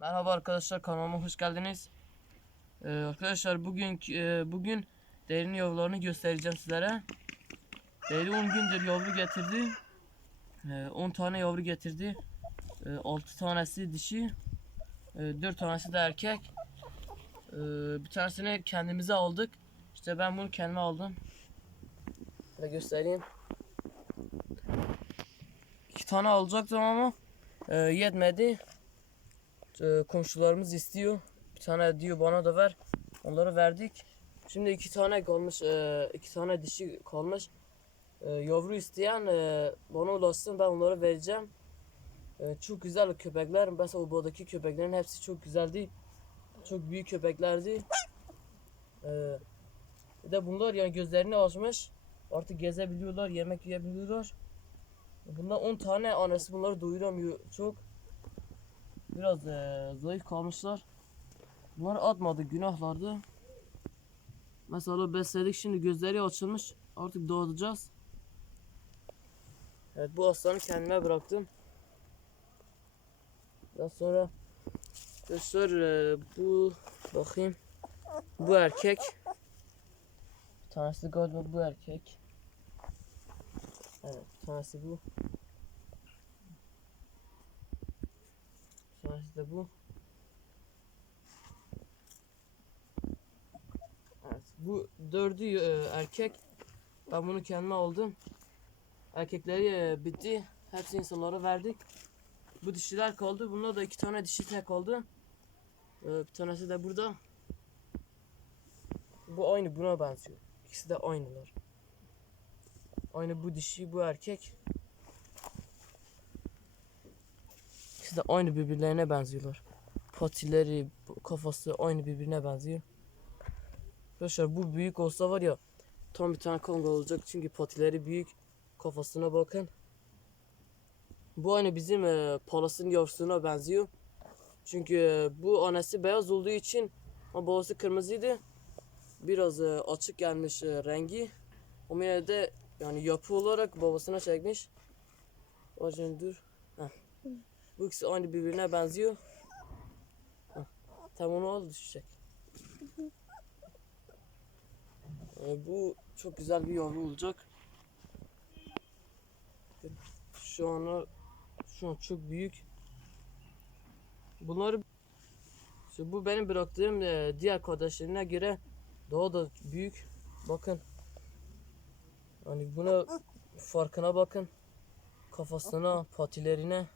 Merhaba arkadaşlar kanalıma hoş geldiniz. Ee, arkadaşlar bugün e, bugün derin yavrularını göstereceğim sizlere. Deri 10 gündür yavru getirdi. Ee, 10 tane yavru getirdi. Ee, 6 tanesi dişi. Ee, 4 tanesi de erkek. Ee, bir tanesini kendimize aldık. İşte ben bunu kendime aldım. Şöyle göstereyim. İki tane alacaktım ama e, yetmedi. Ee, komşularımız istiyor. Bir tane diyor bana da ver. Onları verdik. Şimdi iki tane kalmış. e, iki tane dişi kalmış. E, yavru isteyen e, bana ulaşsın ben onları vereceğim. E, çok güzel köpekler. Mesela o buradaki köpeklerin hepsi çok güzeldi. Çok büyük köpeklerdi. E, bir de bunlar yani gözlerini açmış. Artık gezebiliyorlar, yemek yiyebiliyorlar. Bunlar 10 tane annesi bunları doyuramıyor çok. Biraz eee, zayıf kalmışlar. Bunları atmadık günahlardı. Mesela besledik şimdi gözleri açılmış. Artık doğuracağız. Evet bu aslanı kendime bıraktım. Daha sonra Arkadaşlar eee, bu bakayım. Bu erkek. Bir tanesi galiba bu erkek. Evet tanesi bu. Tanesi bu. Evet bu dördü e, erkek. Ben bunu kendime aldım. Erkekleri e, bitti. Hepsi insanlara verdik. Bu dişiler kaldı. Bunda da iki tane dişi tek kaldı. E, bir tanesi de burada. Bu aynı buna benziyor. İkisi de aynılar. Aynı bu dişi bu erkek. İkisi de aynı birbirlerine benziyorlar. Patileri, kafası aynı birbirine benziyor. Arkadaşlar bu büyük olsa var ya tam bir tane Kongo olacak çünkü patileri büyük. Kafasına bakın. Bu aynı bizim e, palasın yavrusuna benziyor. Çünkü e, bu annesi beyaz olduğu için ama babası kırmızıydı. Biraz e, açık gelmiş e, rengi. Ama yine de yani yapı olarak babasına çekmiş. Bacım dur. Heh. Bu ikisi aynı birbirine benziyor. Tam onu al düşecek. Ee, bu çok güzel bir yavru olacak. Şu an şu an çok büyük. Bunları işte bu benim bıraktığım e, diğer kardeşlerine göre daha da büyük. Bakın. Hani buna farkına bakın. Kafasına, patilerine.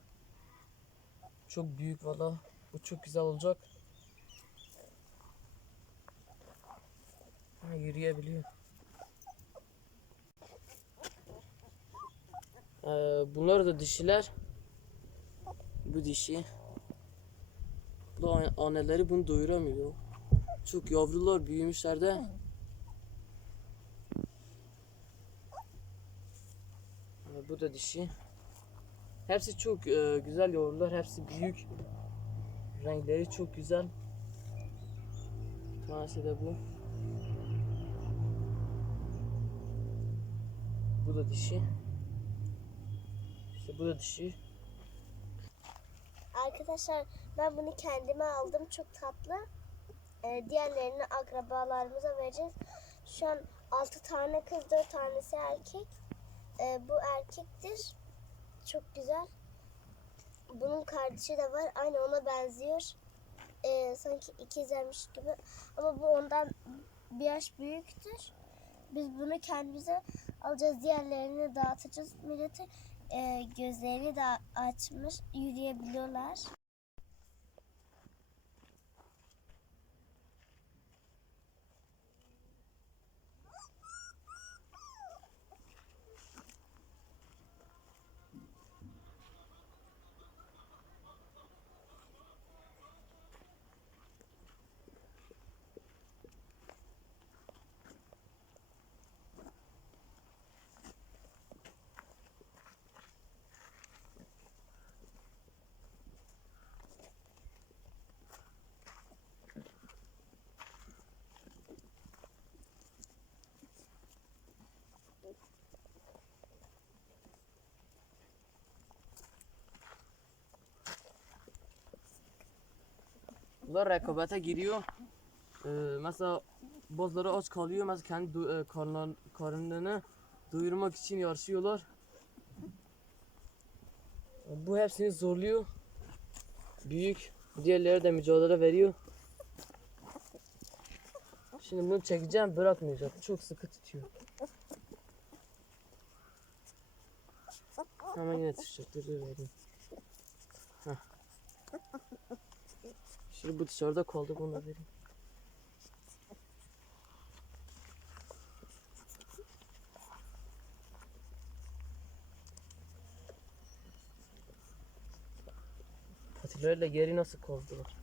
Çok büyük valla. Bu çok güzel olacak. Ha, yürüyebiliyor. Ee, bunlar da dişiler. Bu dişi. Bu anneleri bunu doyuramıyor. Çok yavrular büyümüşler de. Ee, Bu da dişi. Hepsi çok e, güzel yavrular. Hepsi büyük. Renkleri çok güzel. Tanesi de bu. Bu da dişi. İşte bu da dişi. Arkadaşlar ben bunu kendime aldım. Çok tatlı. Ee, diğerlerini akrabalarımıza vereceğiz. Şu an 6 tane kız, 4 tanesi erkek. Ee, bu erkektir. Çok güzel. Bunun kardeşi de var. Aynı ona benziyor. Ee, sanki ikizlermiş gibi. Ama bu ondan bir yaş büyüktür. Biz bunu kendimize alacağız. Diğerlerini dağıtacağız. Millete e, gözlerini de açmış. Yürüyebiliyorlar. Bunlar rekabete giriyor. Ee, mesela bazıları aç kalıyor. Mesela kendi e, karınlarını doyurmak için yarışıyorlar. Bu hepsini zorluyor. Büyük. Diğerleri de mücadele veriyor. Şimdi bunu çekeceğim bırakmayacak. Çok sıkı tutuyor. Hemen yine tutacak. Dur dur vereyim. Heh. Şimdi bu dışarıda kaldı bunu vereyim. Patilerle geri nasıl kovdular?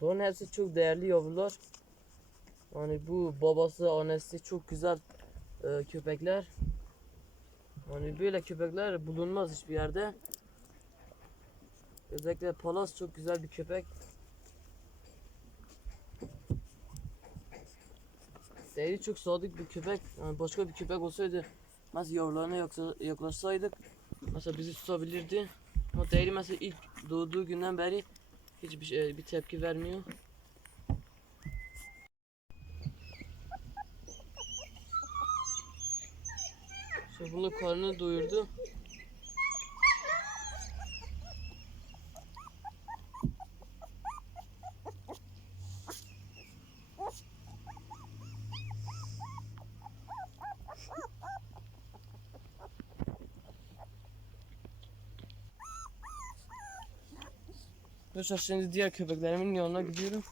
Bunların hepsi çok değerli yavrular. Yani bu babası, annesi çok güzel e, köpekler. Yani böyle köpekler bulunmaz hiçbir yerde. Özellikle Palas çok güzel bir köpek. Değeri çok sadık bir köpek. Yani başka bir köpek olsaydı mesela yavrularına yaklaşsaydık mesela bizi tutabilirdi. Ama değeri mesela ilk doğduğu günden beri hiçbir şey, bir tepki vermiyor. Şimdi bunu karnını doyurdu. Arkadaşlar şimdi diğer köpeklerimin yanına gidiyorum.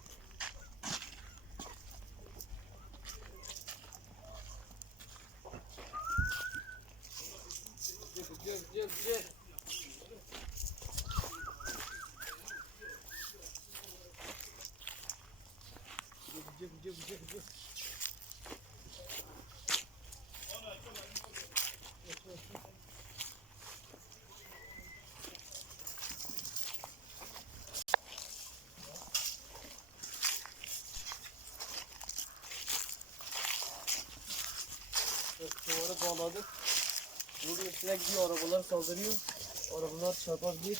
Duvara bağladık. Bunun üstüne gidiyor arabalar saldırıyor. Arabalar çarpabilir.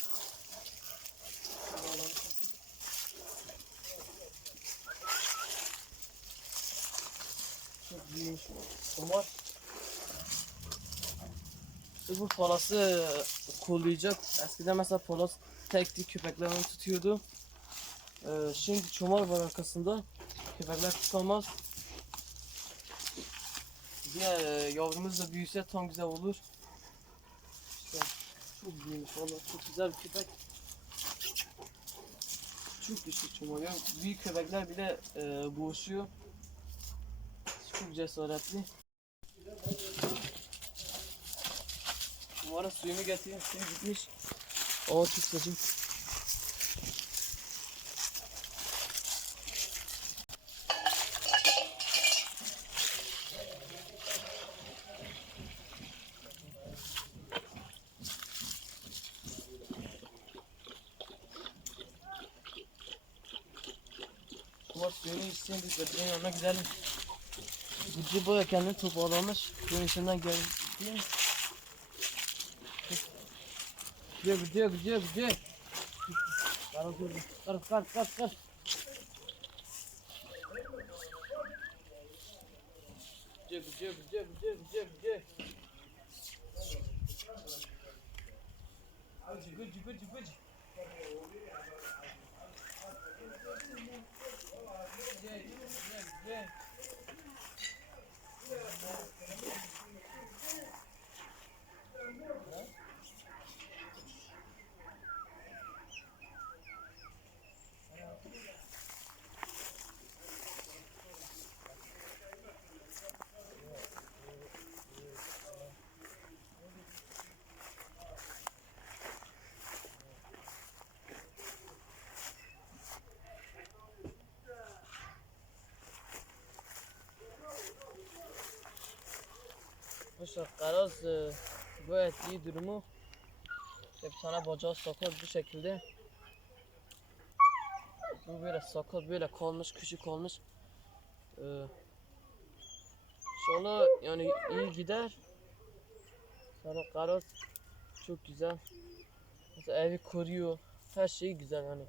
Çok büyümüş. İşte bu palası kollayacak. Eskiden mesela palas tekti köpeklerini tutuyordu. Ee, şimdi çomar var arkasında. Köpekler tutamaz. Diğer e, yavrumuz da büyüse tam güzel olur. An çok büyümüş valla çok güzel bir köpek. Çok güçlü çomar ya. Büyük köpekler bile e, boğuşuyor. Çok cesaretli. Numara suyumu getireyim. Suyu gitmiş. Aa çok sıcak. De bir yanına gidelim. Gıcı boya kendini toparlamış. İçinden geldi. Gidiyor gidiyor gidiyor gidiyor. Kar kar kar kar kar. Gidiyor gidiyor gidiyor gidiyor gidiyor gidiyor. Gıcı gıcı gıcı gıcı. Gidiyor gidiyor gidiyor. Arkadaşlar Karaz e, gayet iyi durumu. Bir tane bacağı sakat bu şekilde. Bu böyle sakat böyle kalmış küçük kalmış. Ee, İnşallah yani iyi gider. Sonra Karaz çok güzel. Mesela evi koruyor. her şeyi güzel hani.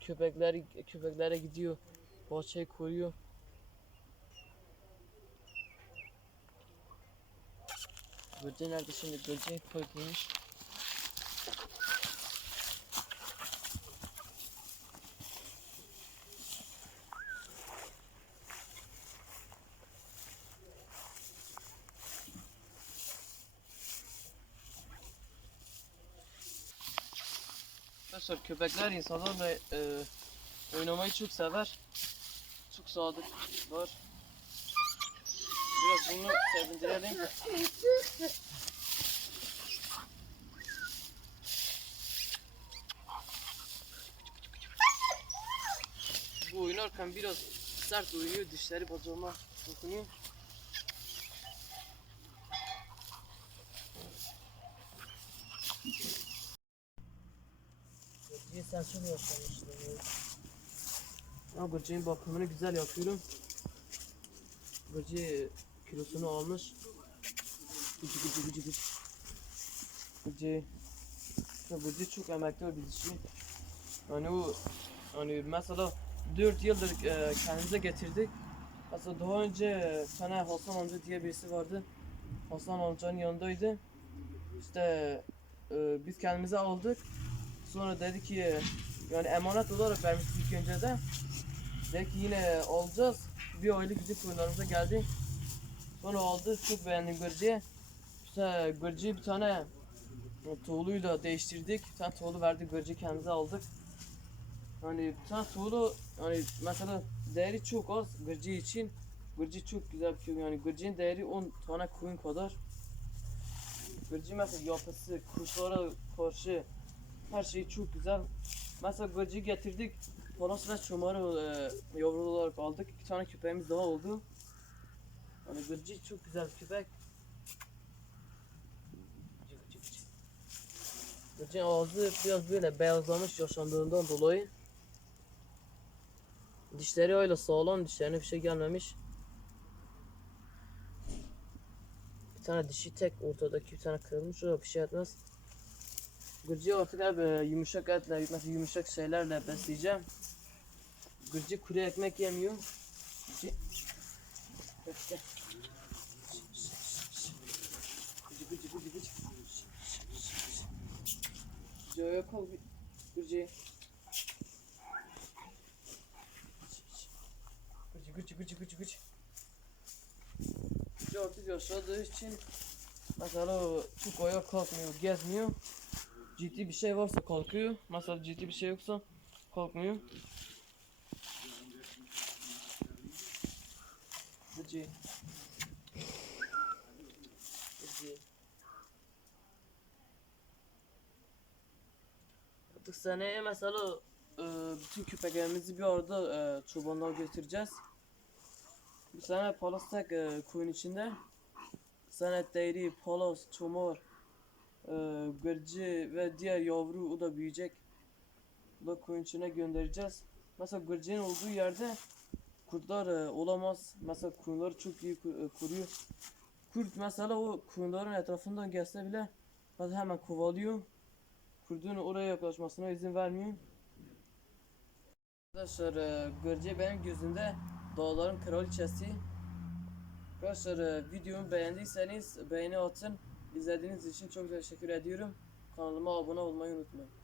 Köpekler köpeklere gidiyor. Bahçeyi koruyor. Böceği nerede şimdi? Böceği koymuş. Arkadaşlar köpekler insanlarla e, oynamayı çok sever. Çok sadıklar. Biraz bunu sevindirelim. Bu oynarken biraz sert oynuyor, dişleri bacağıma dokunuyor. Gırcıya sen çok yaşamıştın. Ya gırcığın bakımını güzel yapıyorum. Gırcı kilosunu almış. Gıcı gıcı gıcı gıcı. Gıcı. Gıcı çok emekli bir dişi. Hani o hani mesela 4 yıldır e, kendimize getirdik. Mesela daha önce tane Hasan amca diye birisi vardı. Hasan amcanın yanındaydı. İşte e, biz kendimize aldık. Sonra dedi ki yani emanet olarak vermiştik ilk önce de. Dedi ki yine alacağız. Bir aylık bizim koyunlarımıza geldi. Sonra aldı. Çok beğendim Gırcı'yı. İşte Gırcı'yı bir tane tuğluyla değiştirdik. Bir tane tuğlu verdik Gırcı'yı kendimize aldık. Hani bir tane tuğlu hani mesela değeri çok az Gırcı için. Gırcı çok güzel bir köy yani Gırcı'nın değeri 10 tane koyun kadar. Gırcı mesela yapısı, kuşlara karşı her şey çok güzel. Mesela gıcı getirdik. Palas ve çomarı e, yavru olarak aldık. İki tane köpeğimiz daha oldu. Hani gıcı çok güzel köpek. Gıcı ağzı biraz böyle beyazlamış yaşandığından dolayı. Dişleri öyle sağlam, dişlerine bir şey gelmemiş. Bir tane dişi tek ortadaki bir tane kırılmış, o bir şey etmez. Gırcı artık hep e, yumuşak etle, mesela yumuşak şeylerle besleyeceğim. Gırcı kuru ekmek yemiyor. Gırcı gırcı gırcı gırcı. Gırcı ayağa kalk bir. Gırcı. Gırcı gırcı gırcı gırcı gırcı. Gırcı artık yaşadığı için mesela çok ayağa kalkmıyor, gezmiyor ciddi bir şey varsa kalkıyor. Mesela ciddi bir şey yoksa kalkmıyor. Gıcı. Gıcı. Artık seneye mesela e, bütün köpeklerimizi bir arada e, götüreceğiz. Bu sene palas tek e, koyun içinde. Bu sene değri, palas, çomar, e, gırcı ve diğer yavru o da büyüyecek. Bu koyun içine göndereceğiz. Mesela gırcının olduğu yerde kurtlar e, olamaz. Mesela koyunları çok iyi ku- e, koruyor. Kurt mesela o koyunların etrafından gelse bile mesela hemen kovalıyor. Kurdun oraya yaklaşmasına izin vermiyor. Arkadaşlar e, gırcı benim gözümde dağların kraliçesi. Arkadaşlar e, videomu beğendiyseniz beğeni atın. İzlediğiniz için çok teşekkür ediyorum. Kanalıma abone olmayı unutmayın.